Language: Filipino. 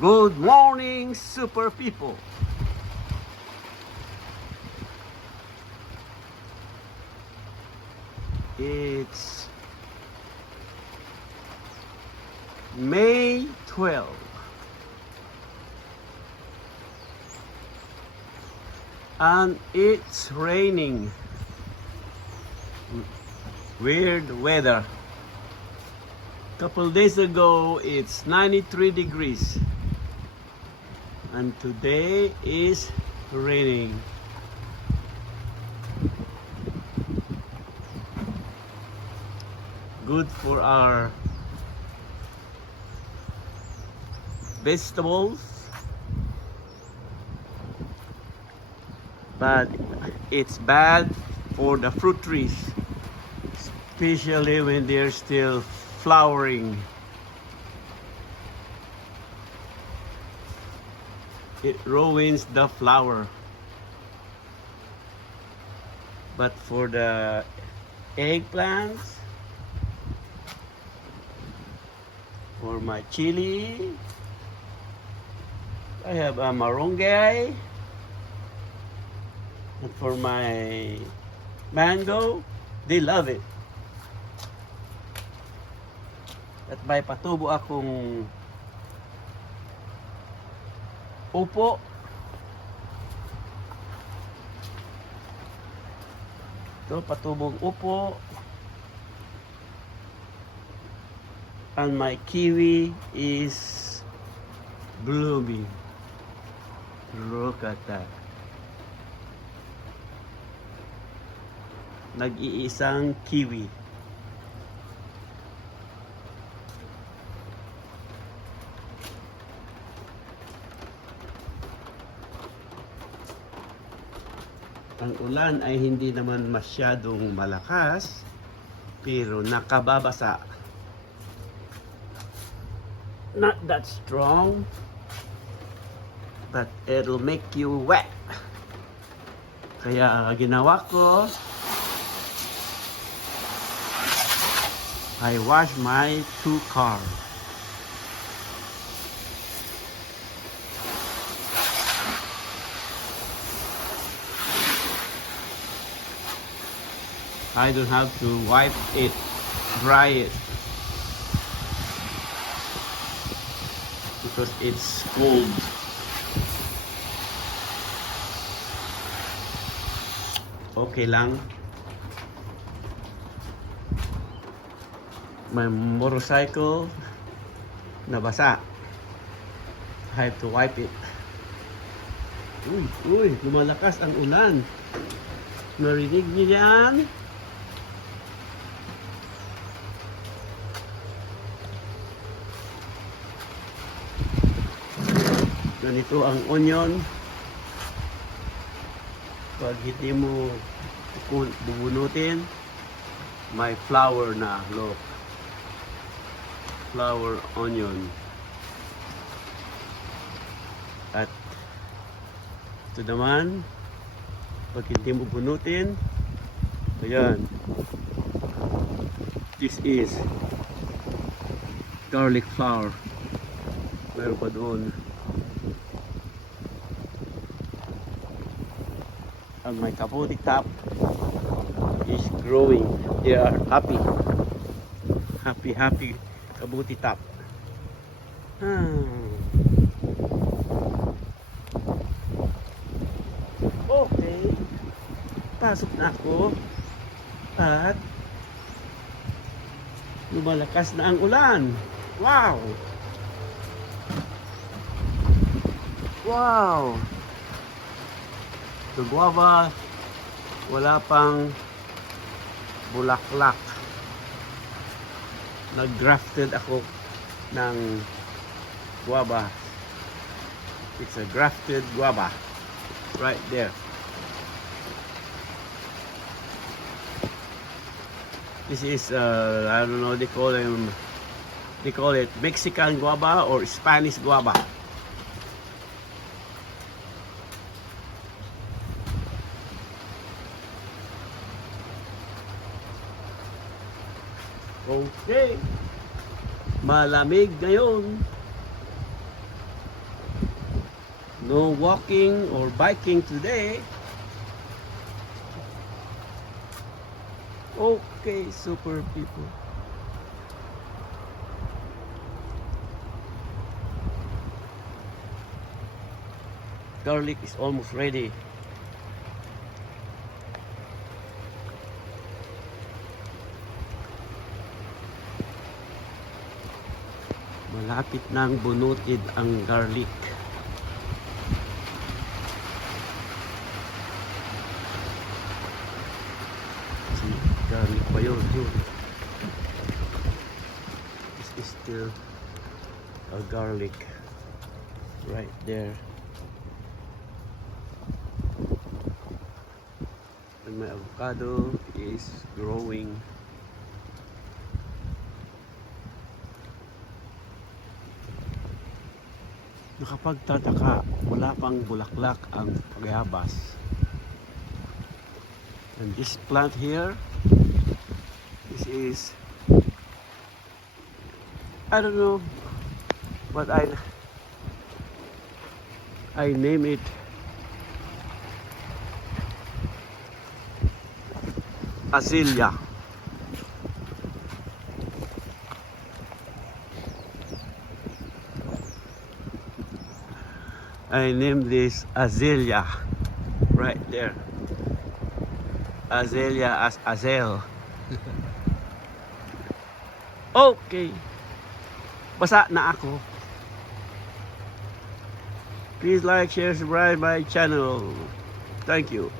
Good morning, super people. It's May 12, and it's raining. Weird weather. Couple days ago, it's 93 degrees, and today is raining. Good for our vegetables, but it's bad for the fruit trees, especially when they're still flowering. It ruins the flower. But for the eggplants, for my chili, I have a marongay, and for my mango, they love it. At may patubo akong upo. Ito, patubong upo. And my kiwi is blooming. Look at that. Nag-iisang kiwi. Ang ulan ay hindi naman masyadong malakas, pero nakababasa. Not that strong, but it'll make you wet. Kaya ginawa ko, I wash my two cars. I don't have to wipe it, dry it, because it's cold. Okay lang. My motorcycle nabasa. I have to wipe it. Uy, lumalakas ang ulan. Narinig niyo yan? Ganito ang onion. Pag hindi mo bubunutin, may flower na. Look. Flower onion. At ito naman, pag hindi mo bunutin, ayan. This is garlic flower. Meron pa doon. And my kabuti top is growing. They are happy. Happy kabuti top. Okay. Pasok na ako. At lumalakas na ang ulan. Wow! Wow! Sa guava, wala pang bulaklak. Nag-grafted ako ng guava. It's a grafted guava. Right there. This is, I don't know, they call it Mexican guava or Spanish guava. Okay. Malamig ngayon. No walking or biking today. Okay, super people. Garlic is almost ready. Malapit nang bunutid ang garlic. Si garlic pa yun. This is still a garlic right there. And my avocado is growing. Nakapagtataka, wala pang bulaklak ang pagayabas. And this plant here, this is, I don't know, but I name it azalea. I named this azalea right there. Azalea as Azel. Okay. Basa na ako. Please like, share, subscribe my channel. Thank you.